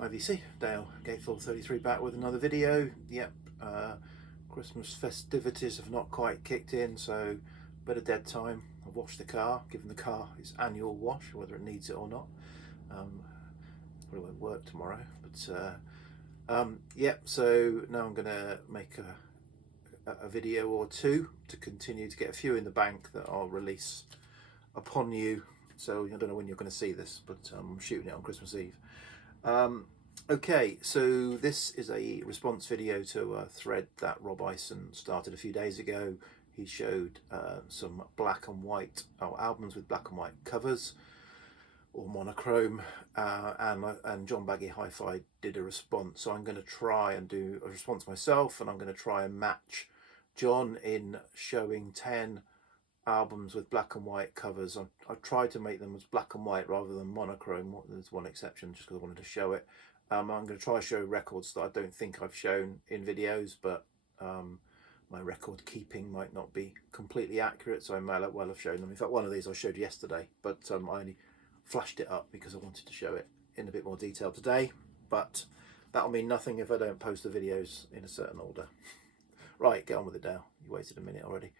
IVC, Dale Gateful 33 back with another video. Yep, Christmas festivities have not quite kicked in, so bit of dead time. I've washed the car, given the car its annual wash, whether it needs it or not. Probably won't work tomorrow, but yep, so now I'm going to make a video or two to continue to get a few in the bank that I'll release upon you. So I don't know when you're going to see this, but I'm shooting it on Christmas Eve. Okay, so this is a response video to a thread that Rob Ison started a few days ago. He showed some black and white albums with black and white covers or monochrome, and John Baggy Hi-Fi did a response. So I'm going to try and do a response myself, and I'm going to try and match John in showing 10 albums with black and white covers. I've tried to make them as black and white rather than monochrome. There's one exception, just because I wanted to show it. I'm going to try to show records that I don't think I've shown in videos, but my record keeping might not be completely accurate, so I may well have shown them. In fact, one of these I showed yesterday, but I only flashed it up because I wanted to show it in a bit more detail today. But that'll mean nothing if I don't post the videos in a certain order. Right, get on with it now. You waited a minute already.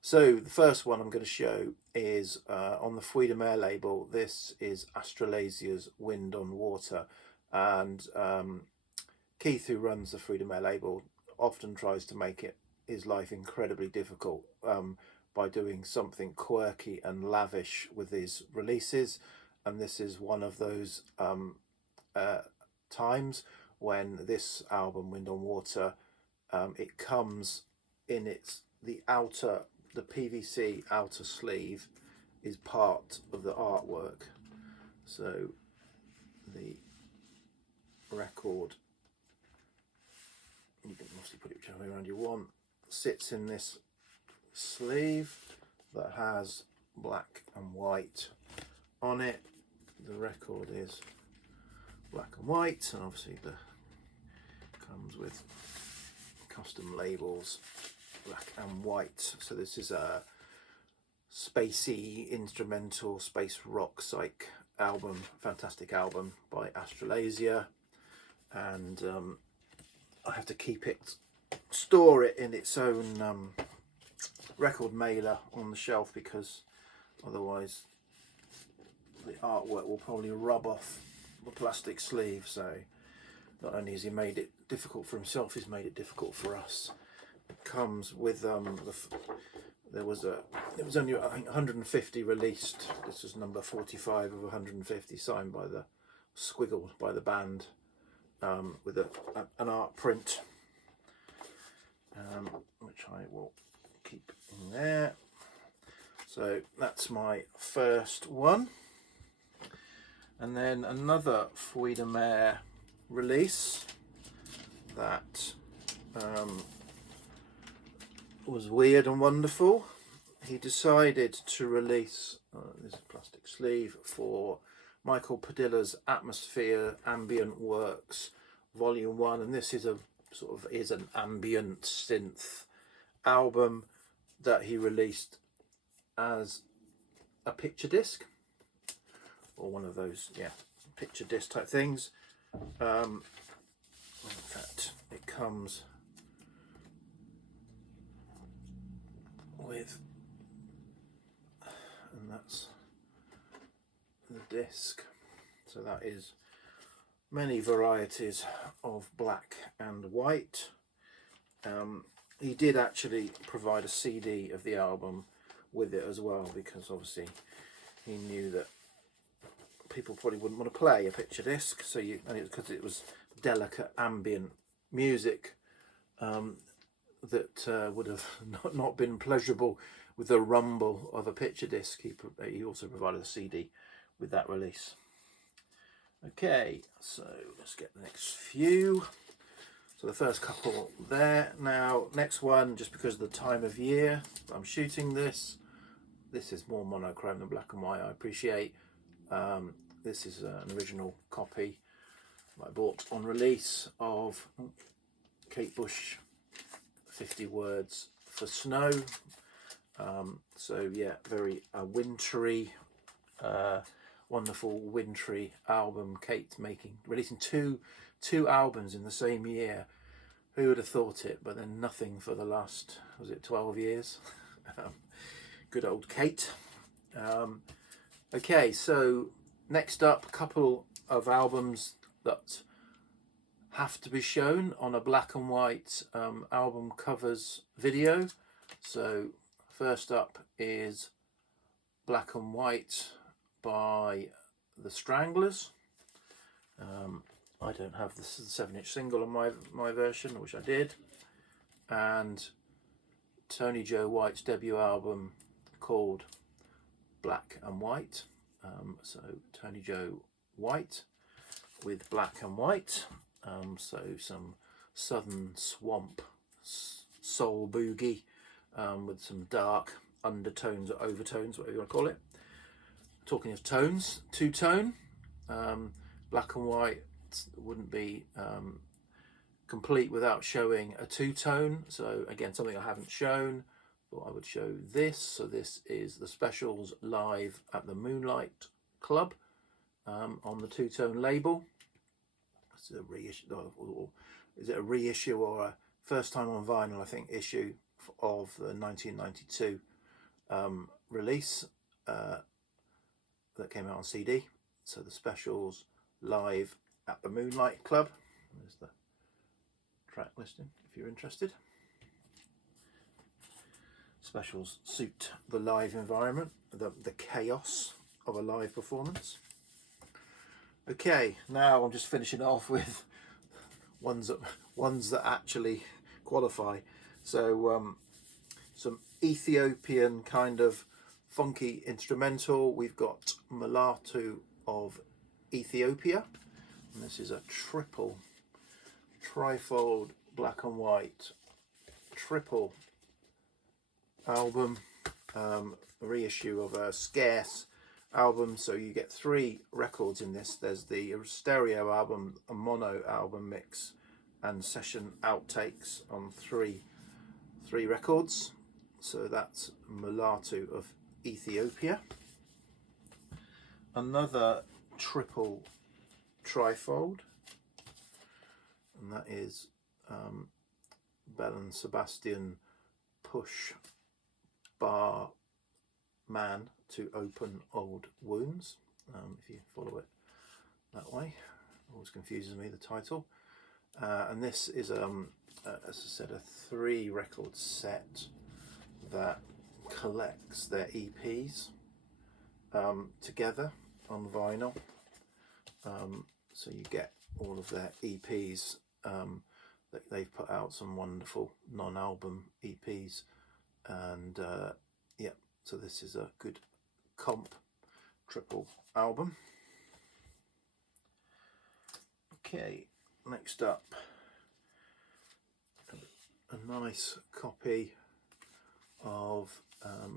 So the first one I'm going to show is on the Freedom Air label. This is Astralasia's Wind on Water, and Keith, who runs the Freedom Air label, often tries to make his life incredibly difficult by doing something quirky and lavish with his releases, and this is one of those times when this album, Wind on Water, it comes in the PVC outer sleeve is part of the artwork. So the record, you can obviously put it whichever way around you want, sits in this sleeve that has black and white on it. The record is black and white, and obviously comes with custom labels, black and white. So this is a spacey instrumental space rock psych album, fantastic album by Astralasia, and I have to store it in its own record mailer on the shelf, because otherwise the artwork will probably rub off the plastic sleeve. So not only has he made it difficult for himself, he's made it difficult for us. It comes with there was only, I think, 150 released. This was number 45 of 150, signed by the squiggle by the band, with an art print, which I will keep in there. So that's my first one. And then another Freedom Air release that was weird and wonderful. He decided to release this plastic sleeve for Michael Padilla's Atmosphere Ambient Works Volume 1, and this is an ambient synth album that he released as a picture disc, or one of those, yeah, picture disc type things. In fact, it comes with, and that's the disc. So that is many varieties of black and white. He did actually provide a CD of the album with it as well, because obviously he knew that people probably wouldn't want to play a picture disc, so because it was delicate ambient music that would have not been pleasurable with the rumble of a picture disc. He also provided a CD with that release. Okay, so let's get the next few. So the first couple there. Now, next one, just because of the time of year I'm shooting this is more monochrome than black and white, I appreciate. This is an original copy I bought on release of Kate Bush, 50 Words for Snow. So yeah, very wintry, wonderful wintry album Kate's making, releasing two albums in the same year. Who would have thought it? But then nothing for the last, was it 12 years? Good old Kate. Okay, so next up, a couple of albums that have to be shown on a black and white album covers video. So first up is Black and White by the Stranglers. I don't have the 7-inch single on my version. I wish I did. And Tony Joe White's debut album called Black and White. So Tony Joe White with Black and White. So some southern swamp soul boogie with some dark undertones or overtones, whatever you want to call it. Talking of tones, two-tone. Black and White wouldn't be complete without showing a two-tone. So again, something I haven't shown, thought I would show this. So this is the Specials live at the Moonlight Club on the two-tone label. It's a reissue, or is it a reissue or a first time on vinyl, I think, issue of the 1992 release that came out on CD. So the Specials live at the Moonlight Club. There's the track listing if you're interested. Specials suit the live environment, the chaos of a live performance. Okay, now I'm just finishing off with ones that actually qualify. So some Ethiopian kind of funky instrumental. We've got Mulatu of Ethiopia, and this is a trifold black and white triple album, a reissue of a scarce album. So you get 3 records in this. There's the stereo album, a mono album mix, and session outtakes on three records. So that's Mulatu of Ethiopia. Another triple trifold, and that is Bell and Sebastian Push Bar Man to Open Old Wounds. If you follow it that way, always confuses me, the title. And this is as I said, a 3-record set that collects their EPs together on vinyl. So you get all of their EPs. That they've put out some wonderful non-album EPs, and yeah, so this is a good comp triple album. Okay, next up, a nice copy of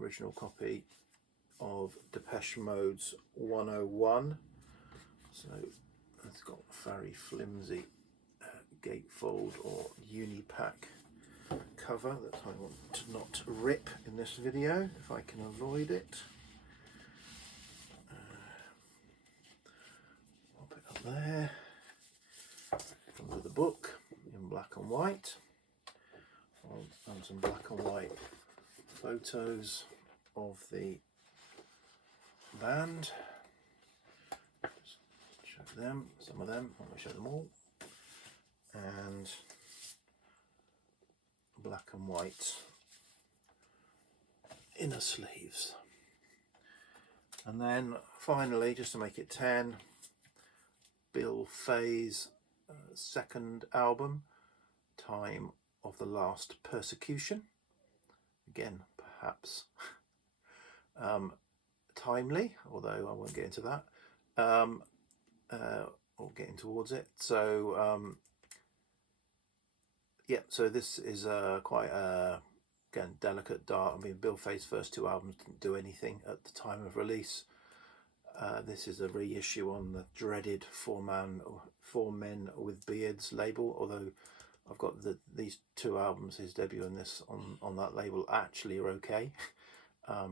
original copy of Depeche Mode's 101. So it's got a very flimsy gatefold or unipack cover that I want to not rip in this video if I can avoid it. Pop it up there. Comes with the book in black and white, and some black and white photos of the band. Just show them, some of them, I'm going to show them all. And black and white inner sleeves. And then finally, just to make it 10, Bill Fay's second album, Time of the Last Persecution. Again, perhaps timely, although I won't get into that, or getting towards it. So yeah, so this is quite again delicate, dark. I mean, Bill Fay's first 2 albums didn't do anything at the time of release. This is a reissue on the dreaded Four Men with Beards label, although I've got these 2 albums, his debut and this on that label, actually are okay. A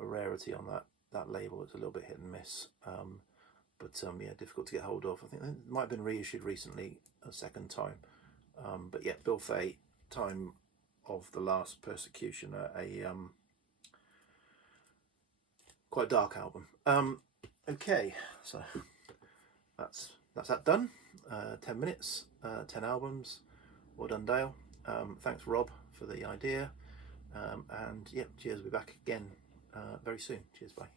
rarity on that label is a little bit hit and miss, but yeah, difficult to get hold of. I think it might have been reissued recently a second time, but yeah, Bill Fay, Time of the Last Persecution, a quite dark album. Okay, so that's that done. 10 minutes, 10 albums. Well done, Dale. Thanks, Rob, for the idea. And yeah, cheers. We'll be back again very soon. Cheers, bye.